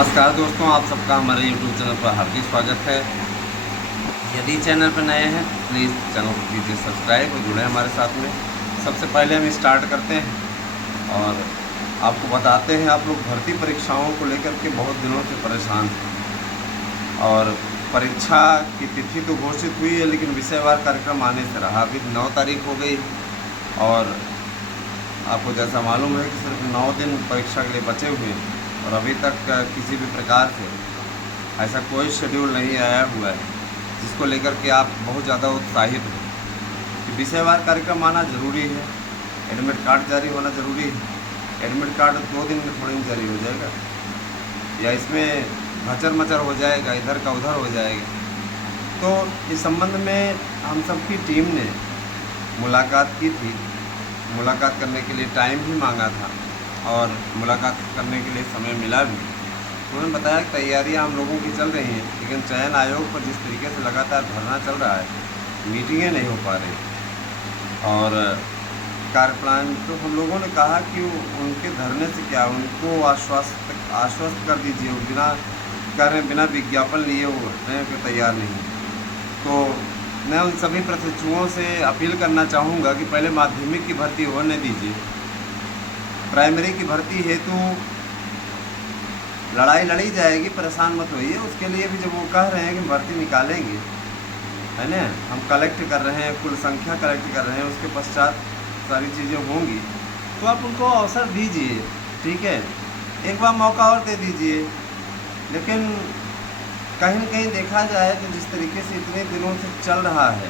नमस्कार दोस्तों, आप सबका हमारे YouTube चैनल पर हार्दिक स्वागत है। यदि चैनल पर नए हैं प्लीज़ चैनल को कीजिए सब्सक्राइब और जुड़े हमारे साथ में। सबसे पहले हम स्टार्ट करते हैं और आपको बताते हैं, आप लोग भर्ती परीक्षाओं को लेकर के बहुत दिनों से परेशान हैं और परीक्षा की तिथि तो घोषित हुई है, लेकिन विषयवार कार्यक्रम आने से रहा। अभी 9 तारीख हो गई और आपको जैसा मालूम है कि सिर्फ 9 दिन परीक्षा के लिए बचे हुए हैं और अभी तक किसी भी प्रकार से ऐसा कोई शेड्यूल नहीं आया हुआ है जिसको लेकर के आप बहुत ज़्यादा उत्साहित हो कि विषयवार कार्यक्रम आना ज़रूरी है। एडमिट कार्ड जारी होना ज़रूरी है। एडमिट कार्ड 2 दिन में थोड़ी जारी हो जाएगा या इसमें भचर मचर हो जाएगा, इधर का उधर हो जाएगा। तो इस संबंध में हम सबकी टीम ने मुलाकात की थी। मुलाकात करने के लिए टाइम भी मांगा था और मुलाकात करने के लिए समय मिला भी। उन्होंने बताया कि तैयारियां हम लोगों की चल रही हैं, लेकिन चयन आयोग पर जिस तरीके से लगातार धरना चल रहा है, मीटिंगें नहीं हो पा रही और कार्यप्लान तो हम लोगों ने कहा कि उनके धरने से क्या, उनको आश्वस्त कर दीजिए। बिना विज्ञापन लिए वो हटने के तैयार नहीं। तो मैं उन सभी प्रशिक्षुओं से अपील करना चाहूँगा कि पहले माध्यमिक की भर्ती होने दीजिए। प्राइमरी की भर्ती हेतु लड़ाई लड़ी जाएगी, परेशान मत होइए। उसके लिए भी जब वो कह रहे हैं कि भर्ती निकालेंगे, है ना, हम कलेक्ट कर रहे हैं, कुल संख्या कलेक्ट कर रहे हैं, उसके पश्चात सारी चीज़ें होंगी, तो आप उनको अवसर दीजिए। ठीक है, एक बार मौका और दे दीजिए। लेकिन कहीं न कहीं देखा जाए तो जिस तरीके से इतने दिनों से चल रहा है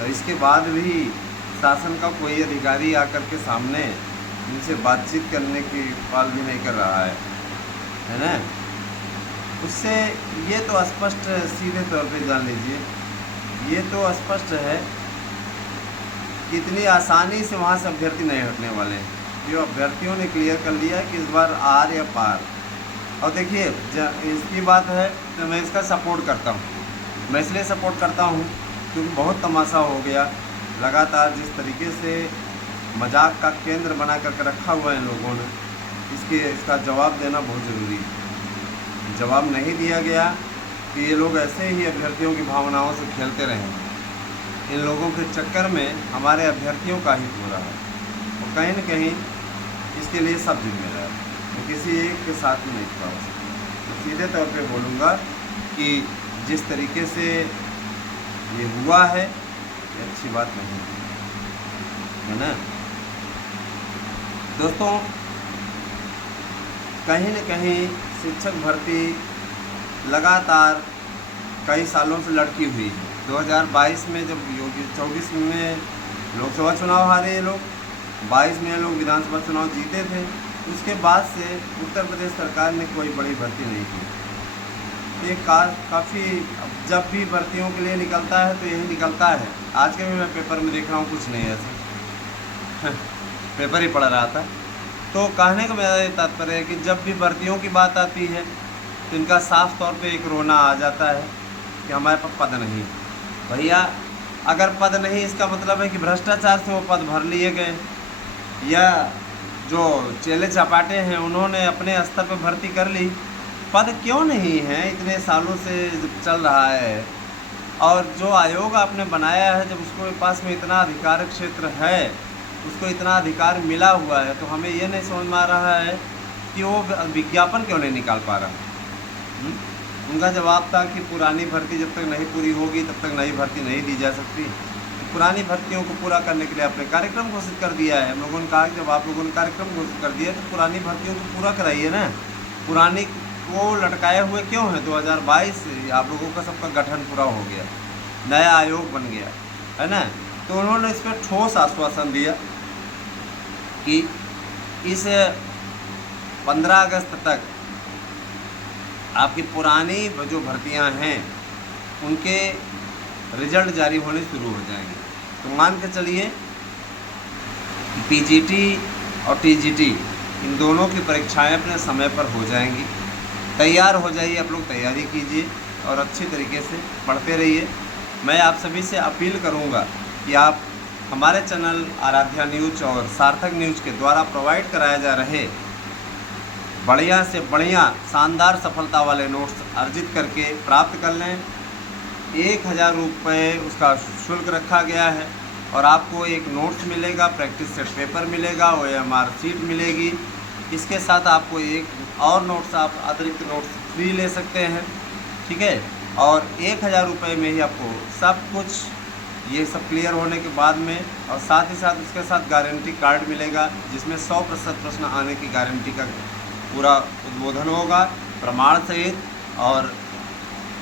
और इसके बाद भी शासन का कोई अधिकारी आकर के सामने इनसे बातचीत करने की पहल भी नहीं कर रहा है ना, उससे ये तो स्पष्ट सीधे तौर पे जान लीजिए, ये तो स्पष्ट है कि इतनी आसानी से वहाँ से अभ्यर्थी नहीं हटने वाले हैं। जो अभ्यर्थियों ने क्लियर कर लिया कि इस बार आर या पार। और देखिए, इसकी बात है तो मैं इसका सपोर्ट करता हूँ। मैं इसलिए सपोर्ट करता हूँ क्योंकि बहुत तमाशा हो गया। लगातार जिस तरीके से मजाक का केंद्र बना करके रखा हुआ है इन लोगों ने, इसका जवाब देना बहुत ज़रूरी है। जवाब नहीं दिया गया कि ये लोग ऐसे ही अभ्यर्थियों की भावनाओं से खेलते रहें। इन लोगों के चक्कर में हमारे अभ्यर्थियों का हित हो रहा है और कहीं न कहीं इसके लिए सब जिम्मेदार है। मैं किसी एक के साथ में नहीं खड़ा हो सकता। मैं सीधे तौर पे बोलूँगा कि जिस तरीके से ये हुआ है, ये अच्छी बात नहीं है ना दोस्तों। कहीं न कहीं शिक्षक भर्ती लगातार कई सालों से लड़की हुई है। 2022 में जब योगी 24 में लोकसभा चुनाव हारे ये लोग, 22 में ये लोग विधानसभा चुनाव जीते थे, उसके बाद से उत्तर प्रदेश सरकार ने कोई बड़ी भर्ती नहीं की। ये काफ़ी जब भी भर्तियों के लिए निकलता है तो यही निकलता है। आज के भी मैं पेपर में देख रहा हूँ, कुछ नहीं ऐसे पेपर ही पढ़ रहा था। तो कहने का मेरा ये तात्पर्य है कि जब भी भर्तियों की बात आती है तो इनका साफ तौर पे एक रोना आ जाता है कि हमारे पास पद नहीं। भैया, अगर पद नहीं, इसका मतलब है कि भ्रष्टाचार से वो पद भर लिए गए, या जो चेले चपाटे हैं उन्होंने अपने स्तर पर भर्ती कर ली। पद क्यों नहीं है? इतने सालों से चल रहा है और जो आयोग आपने बनाया है, जब उसके पास में इतना अधिकार क्षेत्र है, उसको इतना अधिकार मिला हुआ है, तो हमें ये नहीं समझ में आ रहा है कि वो विज्ञापन क्यों नहीं निकाल पा रहा। उनका जवाब था कि पुरानी भर्ती जब तक नहीं पूरी होगी तब तक नई भर्ती नहीं दी जा सकती। तो पुरानी भर्तियों को पूरा करने के लिए आपने कार्यक्रम घोषित कर दिया है। हम लोगों ने कहा कि जब आप लोगों ने कार्यक्रम घोषित कर दिया तो पुरानी भर्तियों को पूरा कराइए ना। पुरानी को लटकाए हुए क्यों है? 2022 से आप लोगों का सबका गठन पूरा हो गया, नया आयोग बन गया, है ना। तो उन्होंने इस पर ठोस आश्वासन दिया कि इस 15 अगस्त तक आपकी पुरानी जो भर्तियां हैं उनके रिजल्ट जारी होने शुरू हो जाएंगे। तो मान के चलिए पीजीटी और टीजीटी इन दोनों की परीक्षाएं अपने समय पर हो जाएंगी। तैयार हो जाइए, आप लोग तैयारी कीजिए और अच्छी तरीके से पढ़ते रहिए। मैं आप सभी से अपील करूंगा कि आप हमारे चैनल आराध्या न्यूज़ और सार्थक न्यूज़ के द्वारा प्रोवाइड कराए जा रहे बढ़िया से बढ़िया शानदार सफलता वाले नोट्स अर्जित करके प्राप्त कर लें। 1000 रुपये उसका शुल्क रखा गया है और आपको एक नोट्स मिलेगा, प्रैक्टिस सेट पेपर मिलेगा, OMR शीट मिलेगी। इसके साथ आपको एक और नोट्स, आप अतिरिक्त नोट्स फ्री ले सकते हैं, ठीक है। और 1000 रुपये में ही आपको सब कुछ ये सब क्लियर होने के बाद में, और साथ ही साथ उसके साथ गारंटी कार्ड मिलेगा जिसमें 100% प्रश्न आने की गारंटी का पूरा उद्बोधन होगा प्रमाण सहित, और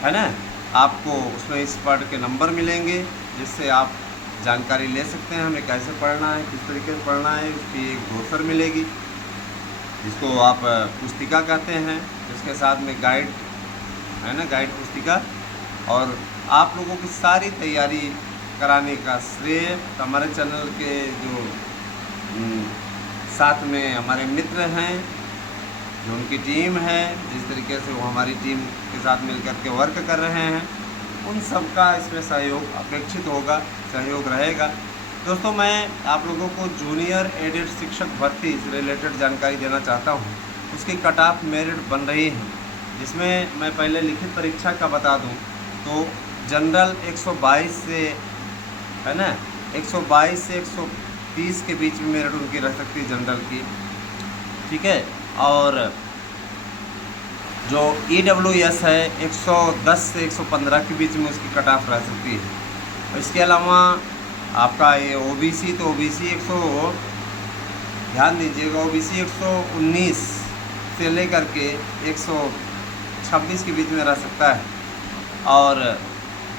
है ना, आपको उसमें एक्सपर्ट के नंबर मिलेंगे जिससे आप जानकारी ले सकते हैं हमें कैसे पढ़ना है, किस तरीके से पढ़ना है। उसकी एक ब्रोशर मिलेगी जिसको आप पुस्तिका कहते हैं, जिसके साथ में गाइड है ना, गाइड पुस्तिका। और आप लोगों की सारी तैयारी कराने का श्रेय हमारे चैनल के जो साथ में हमारे मित्र हैं, जो उनकी टीम है, जिस तरीके से वो हमारी टीम के साथ मिलकर के वर्क कर रहे हैं, उन सब का इसमें सहयोग अपेक्षित होगा, सहयोग रहेगा। दोस्तों, मैं आप लोगों को जूनियर एडेड शिक्षक भर्ती से रिलेटेड जानकारी देना चाहता हूँ। उसकी कट ऑफ मेरिट बन रही है, जिसमें मैं पहले लिखित परीक्षा का बता दूँ तो जनरल 122 से, है ना, 122 से 130 के बीच में मेरिट उनकी रह सकती है जनरल की, ठीक है। और जो EWS है 110 से 115 के बीच में उसकी कट ऑफ रह सकती है। इसके अलावा आपका ये OBC, तो OBC 100, ध्यान दीजिएगा, OBC 119 से लेकर के 126 के बीच में रह सकता है। और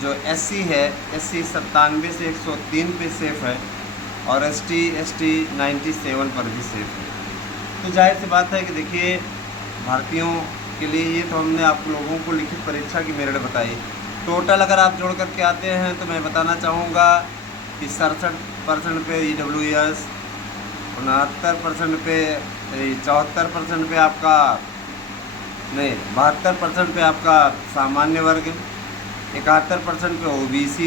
जो SC है, SC 97 से 103 पे सेफ है, और ST 97 पर भी सेफ है। तो जाहिर सी बात है कि देखिए, भर्तियों के लिए ये तो हमने आप लोगों को लिखित परीक्षा की मेरिट बताई। टोटल अगर आप जोड़ करके आते हैं तो मैं बताना चाहूँगा कि 67% पे EWS, 69% पे, 74% पे आपका नहीं 72% पे आपका सामान्य वर्ग, 71% पे OBC,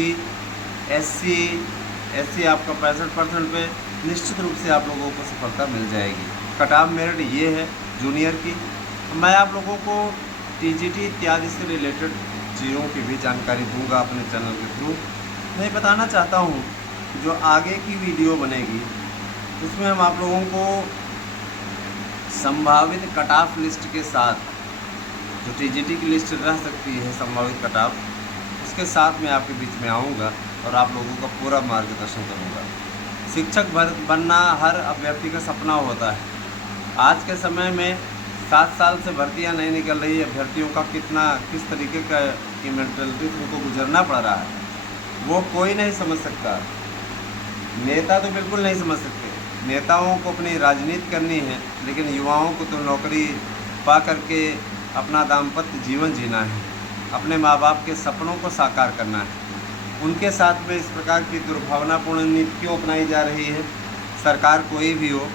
SC आपका 65% पे। निश्चित रूप से आप लोगों को सफलता मिल जाएगी। कट ऑफ मेरिट ये है जूनियर की। मैं आप लोगों को TGT इत्यादि से रिलेटेड चीज़ों की भी जानकारी दूंगा अपने चैनल के थ्रू। मैं बताना चाहता हूँ जो आगे की वीडियो बनेगी उसमें हम आप लोगों को संभावित कट ऑफ लिस्ट के साथ, जो TGT की लिस्ट रह सकती है संभावित कट ऑफ, उसके साथ मैं आपके बीच में आऊँगा और आप लोगों का पूरा मार्गदर्शन करूँगा। शिक्षक बनना हर अभ्यर्थी का सपना होता है। आज के समय में 7 साल से भर्तियां नहीं निकल रही, अभ्यर्थियों का किस तरीके का की मेंटलिटी उनको गुजरना पड़ रहा है, वो कोई नहीं समझ सकता। नेता तो बिल्कुल नहीं समझ सकते। नेताओं को अपनी राजनीति करनी है, लेकिन युवाओं को तो नौकरी पा करके अपना दाम्पत्य जीवन जीना है, अपने माँ बाप के सपनों को साकार करना है। उनके साथ में इस प्रकार की दुर्भावनापूर्ण नीति क्यों अपनाई जा रही है? सरकार कोई भी हो,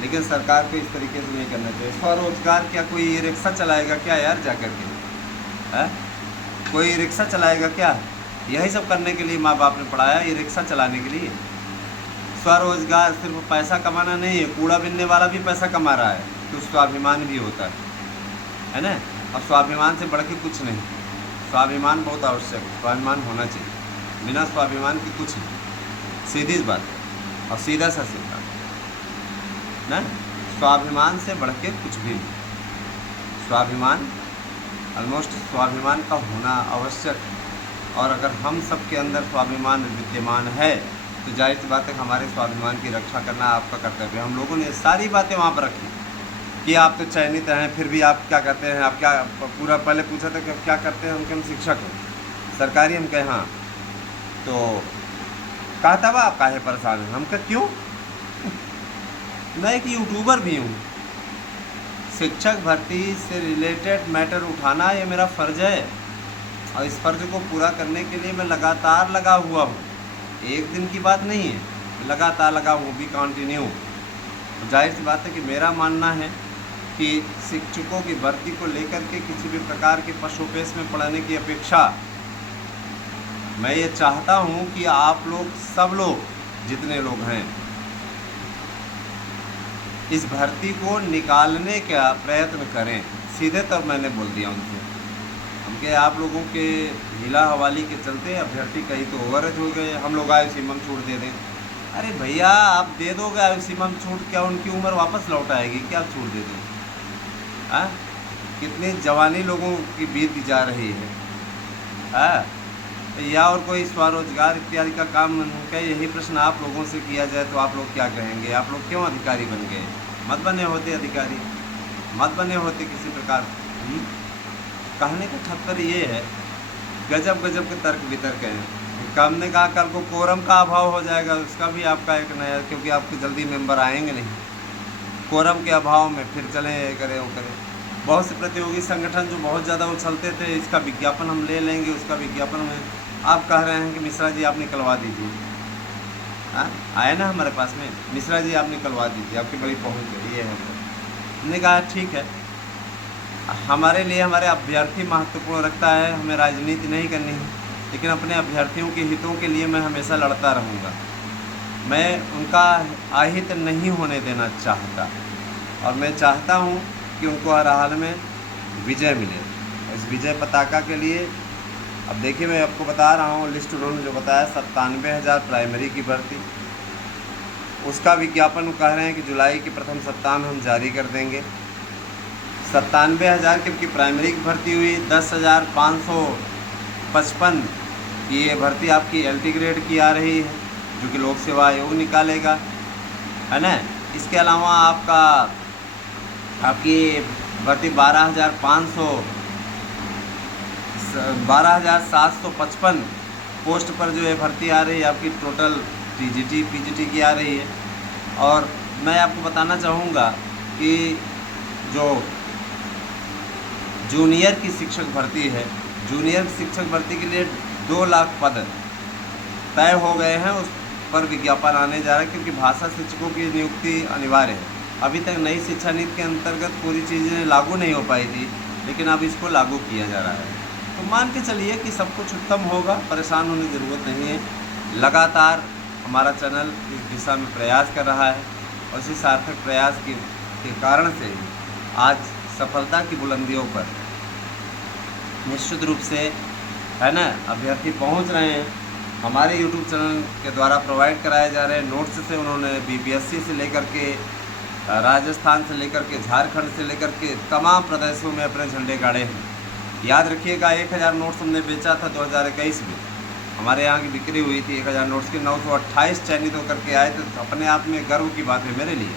लेकिन सरकार को इस तरीके से नहीं करना चाहिए। स्वरोजगार क्या कोई रिक्शा चलाएगा क्या यार जा कर के? है कोई रिक्शा चलाएगा क्या? यही सब करने के लिए माँ बाप ने पढ़ाया, ये रिक्शा चलाने के लिए। स्वरोजगार सिर्फ पैसा कमाना नहीं है, कूड़ा बीनने वाला भी पैसा कमा रहा है, तो स्वाभिमान भी होता है ना। और स्वाभिमान से बढ़ के कुछ नहीं। स्वाभिमान बहुत आवश्यक है, स्वाभिमान होना चाहिए। बिना स्वाभिमान की कुछ नहीं, सीधी बात है और सीधा सा सीधा ना। स्वाभिमान से बढ़ के कुछ भी नहीं। स्वाभिमान, ऑलमोस्ट स्वाभिमान का होना आवश्यक। और अगर हम सब के अंदर स्वाभिमान विद्यमान है तो जाहिर सी बात है हमारे स्वाभिमान की रक्षा करना आपका कर्तव्य है। हम लोगों ने सारी बातें वहाँ पर रखी कि आप तो चयनित हैं, फिर भी आप क्या करते हैं, आप क्या, पूरा पहले पूछा था कि आप क्या करते हैं, हम शिक्षक हैं सरकारी। हम कहे हाँ, तो कहता हुआ आप काहे परेशान हैं? हम कहे क्यों? मैं एक यूट्यूबर भी हूँ। शिक्षक भर्ती से रिलेटेड मैटर उठाना ये मेरा फ़र्ज़ है, और इस फ़र्ज़ को पूरा करने के लिए मैं लगातार लगा हुआ हूँ। एक दिन की बात नहीं है, लगातार लगा हूँ, भी कंटिन्यू। जाहिर सी बात है कि मेरा मानना है कि शिक्षकों की भर्ती को लेकर के किसी भी प्रकार के पशुपेश में पढ़ने की अपेक्षा मैं ये चाहता हूँ कि आप लोग, सब लोग, जितने लोग हैं, इस भर्ती को निकालने का प्रयत्न करें। सीधे तब मैंने बोल दिया उनसे। हम के आप लोगों के ढीला हवाली के चलते अभ्यर्थी कहीं तो ओवरेज हो गए, हम लोग आयु सीमा में छूट दे दें। अरे भैया आप दे दोगे आयु सीमा में छूट, क्या उनकी उम्र वापस लौट आएगी? क्या छूट दे दो? हाँ, कितनी जवानी लोगों की बीत जा रही है। हाँ, या और कोई स्वरोजगार इत्यादि का काम का यही प्रश्न आप लोगों से किया जाए तो आप लोग क्या कहेंगे? आप लोग क्यों अधिकारी बन गए? मत बने होते अधिकारी, मत बने होते किसी प्रकार। कहने का तात्पर्य ये है, गजब गजब के तर्क वितर्क हैं। हमने कहा कल को कोरम का अभाव हो जाएगा, उसका भी आपका एक नया, क्योंकि आपके जल्दी मेंबर आएंगे नहीं। कोरम के अभाव में फिर चलें ये करें वो करें। बहुत से प्रतियोगी संगठन जो बहुत ज़्यादा उछलते थे, इसका विज्ञापन हम ले लेंगे, उसका विज्ञापन में आप कह रहे हैं कि मिश्रा जी आप निकलवा दीजिए। हाँ, आए ना हमारे पास में, मिश्रा जी आप निकलवा दीजिए, आपकी बड़ी पहुँच है, ये है। हमने कहा ठीक है, हमारे लिए हमारे अभ्यर्थी महत्वपूर्ण रखता है, हमें राजनीति नहीं करनी है, लेकिन अपने अभ्यर्थियों के हितों के लिए मैं हमेशा लड़ता रहूँगा। मैं उनका अहित नहीं होने देना चाहता, और मैं चाहता हूँ कि उनको हर हाल में विजय मिले। इस विजय पताका के लिए अब देखिए, मैं आपको बता रहा हूँ, लिस्ट उन्होंने जो बताया 97,000 प्राइमरी की भर्ती, उसका विज्ञापन कह रहे हैं कि जुलाई के प्रथम सप्ताह में हम जारी कर देंगे। 97,000 की प्राइमरी की भर्ती हुई। 10,555 की ये भर्ती आपकी LT ग्रेड की आ रही है, जो कि लोक सेवा आयोग निकालेगा, है ना। इसके अलावा आपकी भर्ती 12,755 पोस्ट पर जो है भर्ती आ रही है, आपकी टोटल TGT PGT की आ रही है। और मैं आपको बताना चाहूँगा कि जो जूनियर की शिक्षक भर्ती है, जूनियर शिक्षक भर्ती के लिए 2 लाख पद तय हो गए हैं, उस पर विज्ञापन आने जा रहा है, क्योंकि भाषा शिक्षकों की नियुक्ति अनिवार्य है। अभी तक नई शिक्षा नीति के अंतर्गत पूरी चीज़ें लागू नहीं हो पाई थी, लेकिन अब इसको लागू किया जा रहा है। तो मान के चलिए कि सब कुछ उत्तम होगा, परेशान होने की ज़रूरत नहीं है। लगातार हमारा चैनल इस दिशा में प्रयास कर रहा है, और इसी सार्थक प्रयास के कारण से आज सफलता की बुलंदियों पर निश्चित रूप से, है ना, अभ्यर्थी पहुंच रहे हैं। हमारे YouTube चैनल के द्वारा प्रोवाइड कराए जा रहे नोट्स से उन्होंने BPSC से लेकर के राजस्थान से लेकर के झारखंड से लेकर के तमाम प्रदेशों में अपने झंडे गाड़े हैं। याद रखिएगा, 1000 नोट्स हमने बेचा था 2021 में, हमारे यहाँ की बिक्री हुई थी 1000 नोट्स की। 928 चयनित होकर के आए, तो अपने आप में गर्व की बात है मेरे लिए।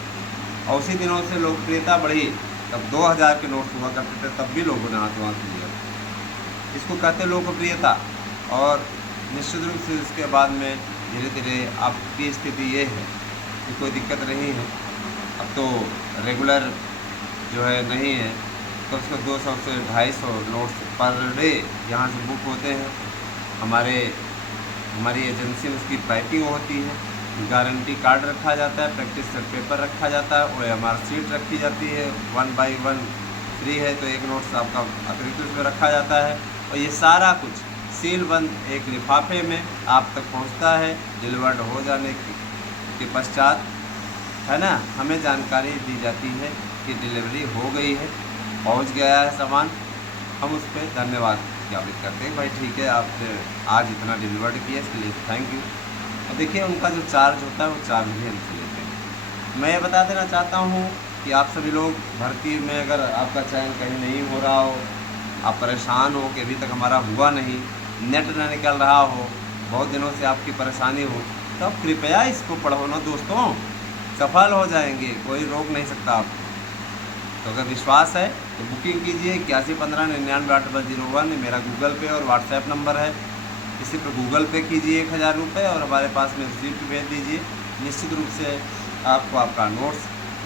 और उसी दिनों से लोकप्रियता बढ़ी, तब 2000 के नोट्स हुआ करते थे, तब भी लोगों ने हाथ वहाँ लिया। इसको कहते लोकप्रियता। और निश्चित रूप से इसके बाद में धीरे धीरे आपकी स्थिति ये है कि कोई दिक्कत नहीं है। अब तो रेगुलर जो है नहीं है, तो उसको 200 से 250 नोट्स पर डे यहाँ से बुक होते हैं। हमारी एजेंसी में उसकी टाइपिंग होती है, गारंटी कार्ड रखा जाता है, प्रैक्टिस सेट पेपर रखा जाता है, OMR शीट रखी जाती है। 1 by 1 फ्री है, तो एक नोट्स आपका अतिरिक्त उसमें रखा जाता है। और ये सारा कुछ सील बंद एक लिफाफे में आप तक पहुंचता है। डिलीवर्ड हो जाने के पश्चात, है ना, हमें जानकारी दी जाती है कि डिलीवरी हो गई है, पहुंच गया है सामान। हम उस पर धन्यवाद ज्ञापित करते हैं, भाई ठीक है आपने आज इतना डिलीवर्ड किया, इसके लिए थैंक यू। और देखिए उनका जो चार्ज होता है वो चार्ज भी हमसे लेते हैं। मैं ये बता देना चाहता हूँ कि आप सभी लोग भर्ती में अगर आपका चयन कहीं नहीं हो रहा हो, आप परेशान हो कि अभी तक हमारा हुआ नहीं, नेट न निकल रहा हो, बहुत दिनों से आपकी परेशानी हो, तो आप कृपया इसको पढ़ो ना दोस्तों, सफल हो जाएंगे, कोई रोक नहीं सकता आपको। तो अगर विश्वास है तो बुकिंग कीजिए। 8115998801 मेरा गूगल पे और व्हाट्सएप नंबर है, इसी पर गूगल पे कीजिए 1000 रुपये और हमारे पास में रिसीप्ट भेज दीजिए। निश्चित रूप से आपको आपका नोट्स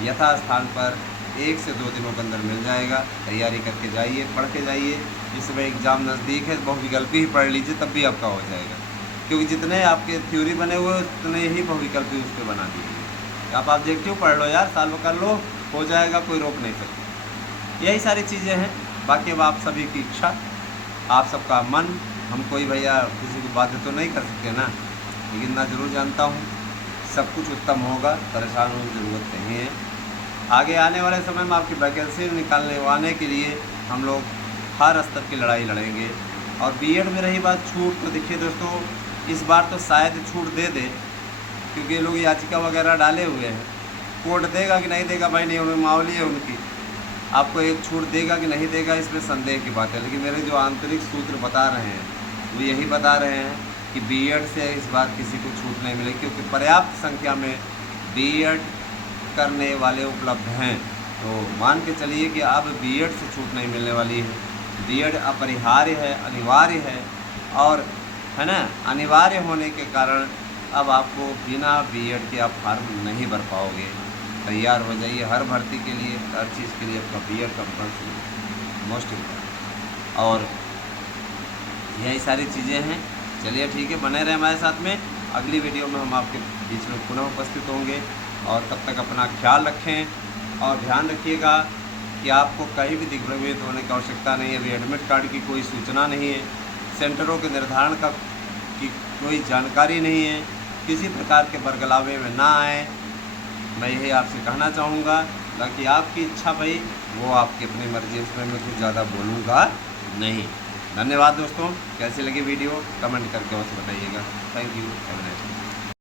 यथास्थान पर 1 से 2 दिनों के अंदर मिल जाएगा। तैयारी करके जाइए, पढ़ के जाइए। इस समय एग्ज़ाम नज़दीक है, बहुविकल्पी ही पढ़ लीजिए, तब भी आपका हो जाएगा, क्योंकि जितने आपके थ्योरी बने हुए उतने ही बहुविकल्पी उस पर बना दीजिए। आप ऑब्जेक्टिव पढ़ लो यार, सॉल्व कर लो, हो जाएगा, कोई रोक नहीं सकता। यही सारी चीज़ें हैं। बाकी अब आप सभी की इच्छा, आप सबका मन, हम कोई भैया किसी को बाध्य तो नहीं कर सकते ना, लेकिन मैं ज़रूर जानता हूँ सब कुछ उत्तम होगा, परेशान होने की ज़रूरत नहीं है। आगे आने वाले समय में आपकी वैकेंसी निकालने के लिए हम लोग हर स्तर की लड़ाई लड़ेंगे। और बीएड में रही बात छूट, तो देखिए दोस्तों, इस बार तो शायद छूट दे दे, क्योंकि ये लोग याचिका वगैरह डाले हुए हैं। कोर्ट देगा कि नहीं देगा भाई, नहीं, उन्हें मावली है उनकी। आपको एक छूट देगा कि नहीं देगा इसमें संदेह की बात है, लेकिन मेरे जो आंतरिक सूत्र बता रहे हैं वो यही बता रहे हैं कि बीएड से इस बार किसी को छूट नहीं मिलेगी, क्योंकि पर्याप्त संख्या में बीएड करने वाले उपलब्ध हैं। तो मान के चलिए कि अब बीएड से छूट नहीं मिलने वाली है। बीएड अपरिहार्य है, अनिवार्य है, और है ना, अनिवार्य होने के कारण अब आपको बिना बीएड के आप फार्म नहीं भर पाओगे। तैयार हो जाइए हर भर्ती के लिए, हर चीज़ के लिए आपका बीएड कंपल्सरी, मोस्ट इम्पोर्टेंट। और यही सारी चीज़ें हैं। चलिए ठीक है, बने रहे हमारे साथ में। अगली वीडियो में हम आपके बीच में पुनः उपस्थित होंगे, और तब तक अपना ख्याल रखें और ध्यान रखिएगा कि आपको कहीं भी दिग्भ्रमित होने की आवश्यकता नहीं है। अभी एडमिट कार्ड की कोई सूचना नहीं है, सेंटरों के निर्धारण की कोई जानकारी नहीं है, किसी प्रकार के बरगलावे में ना आए। मैं यही आपसे कहना चाहूँगा, बाकी आपकी इच्छा भाई, वो आपकी अपनी मर्जी, उसमें मैं कुछ ज़्यादा बोलूँगा नहीं। धन्यवाद दोस्तों, कैसी लगी वीडियो कमेंट करके अवश्य बताइएगा। Thank you, have a nice day.